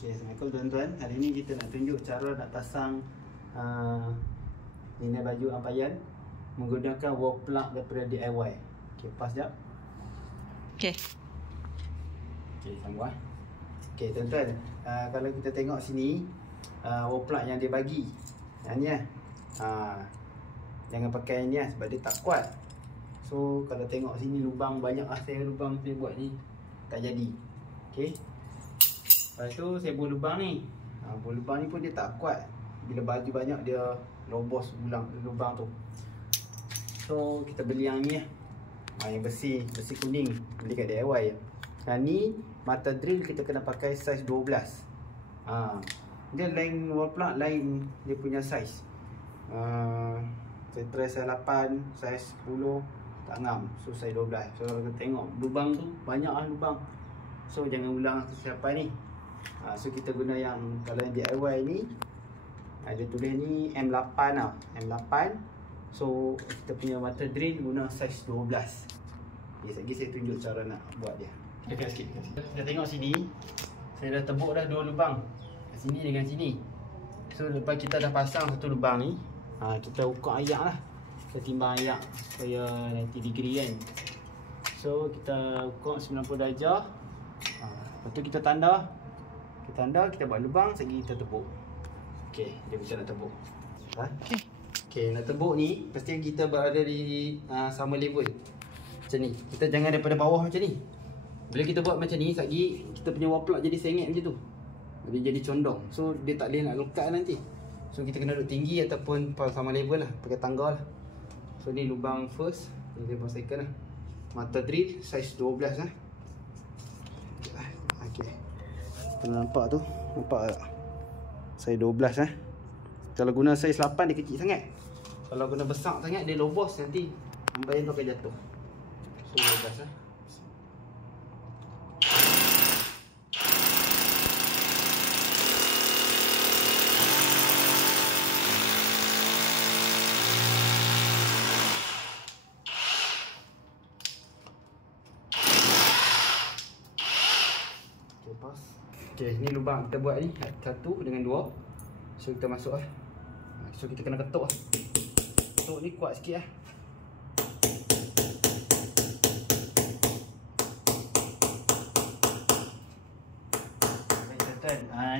Okay, Assalamualaikum tuan-tuan. Hari ni kita nak tunjuk cara nak pasang linar baju ampayan menggunakan wall plug daripada DIY. Okay, pas jap. Okay. Okay, sambung. Okay tuan-tuan, kalau kita tengok sini wall plug yang dia bagi, yang ni jangan pakai ni sebab dia tak kuat. So kalau tengok sini lubang banyak lubang saya buat ni tak jadi. Okay. Lepas tu saya buat lubang ni. Buat lubang ni pun dia tak kuat. Bila baju banyak dia lobos lubang tu. So kita beli yang ni yang besi kuning, beli kat DIY. Yang ni mata drill kita kena pakai saiz 12. Dia lain wall plug, lain dia punya saiz. Saya try saiz 8, saiz 10 tak ngam. So saiz 12. So kalau kita tengok lubang tu banyak lubang. So jangan ulang kesilapan ni. So kita guna yang, kalau yang DIY ni dia tulis ni M8 M8. So kita punya mata drill guna saiz 12. Lagi saya tunjuk cara nak buat dia. Dekat sikit. Kita tengok sini, saya dah tebuk dah 2 lubang, kat sini dengan sini. So lepas kita dah pasang satu lubang ni, kita ukur ayak lah. Kita timbang ayak supaya 90 degree kan. So kita ukur 90 darjah. Lepas tu kita tanda. Kita buat lubang, lagi kita tebuk. Okey, dia macam nak tebuk. Okey, nak tebuk ni pastikan kita berada di sama level. Macam ni. Kita jangan daripada bawah macam ni. Bila kita buat macam ni, lagi kita punya wall plug jadi sengit macam tu. Jadi condong. So dia tak boleh nak lekat nanti. So kita kena duduk tinggi ataupun sama level lah, pakai tangga lah. So ni lubang first, ni lubang second lah. Mata drill saiz 12 lah. Okey. Kena nampak tu, nampak tak? Saiz 12 Kalau guna saiz 8 dia kecil sangat. Kalau guna besar sangat dia lobos, nanti ampayan tu akan jatuh. So 12 Okay, pas. Okay, ni lubang kita buat ni, satu dengan dua. So kita masuk lah. So kita kena ketuk lah. Ketuk ni kuat sikit lah.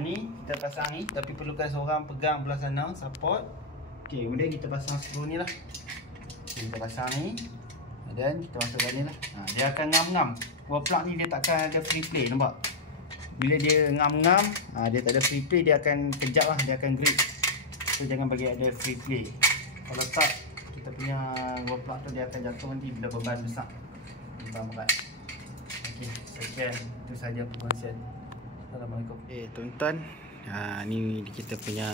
Ni kita pasang ni, tapi perlukan seorang pegang belah sana, support. Okay, kemudian kita pasang skru ni lah. Kita pasang ni, dan kita masukkan ni lah. Dia akan ngam-ngam. Wall plug ni dia takkan ada free play, nampak? Bila dia ngam-ngam, dia tak ada free play, dia akan kejap lah, dia akan grip. So jangan bagi ada free play. Kalau tak, kita punya wall plug tu dia akan jatuh nanti bila beban besar, beban berat. Okay, sekian, itu sahaja perkongsian. Assalamualaikum. Tuan-tuan, ni kita punya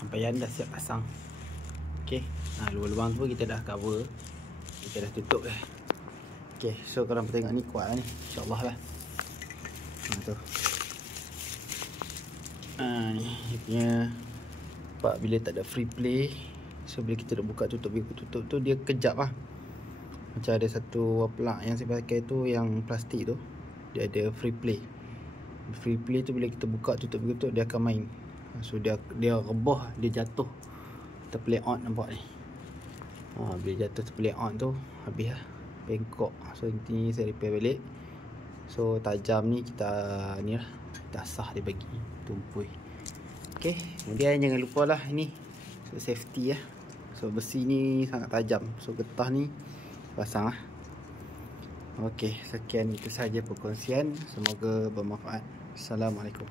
ampayan dah siap pasang. Okay, lubang-lubang tu kita dah cover, kita dah tutup dah. Okay, so korang tengok ni kuat lah ni, insyaAllah lah. Tu ni dia punya part bila tak ada free play. So bila kita dah buka tutup tu dia kejap lah. Macam ada satu wall plug yang saya pakai tu, yang plastik tu, dia ada free play. Free play tu bila kita buka tutup dia akan main. So dia rebah, dia jatuh. Kita play on, nampak ni. Bila jatuh play on tu habis lah, bengkok. So ini saya repair balik. So tajam ni kita ni lah, kita asah dia bagi tumpul. Okay, kemudian jangan lupa lah ini, so safety lah. So besi ni sangat tajam, so getah ni pasang lah. Okay, sekian itu sahaja perkongsian, semoga bermanfaat. Assalamualaikum.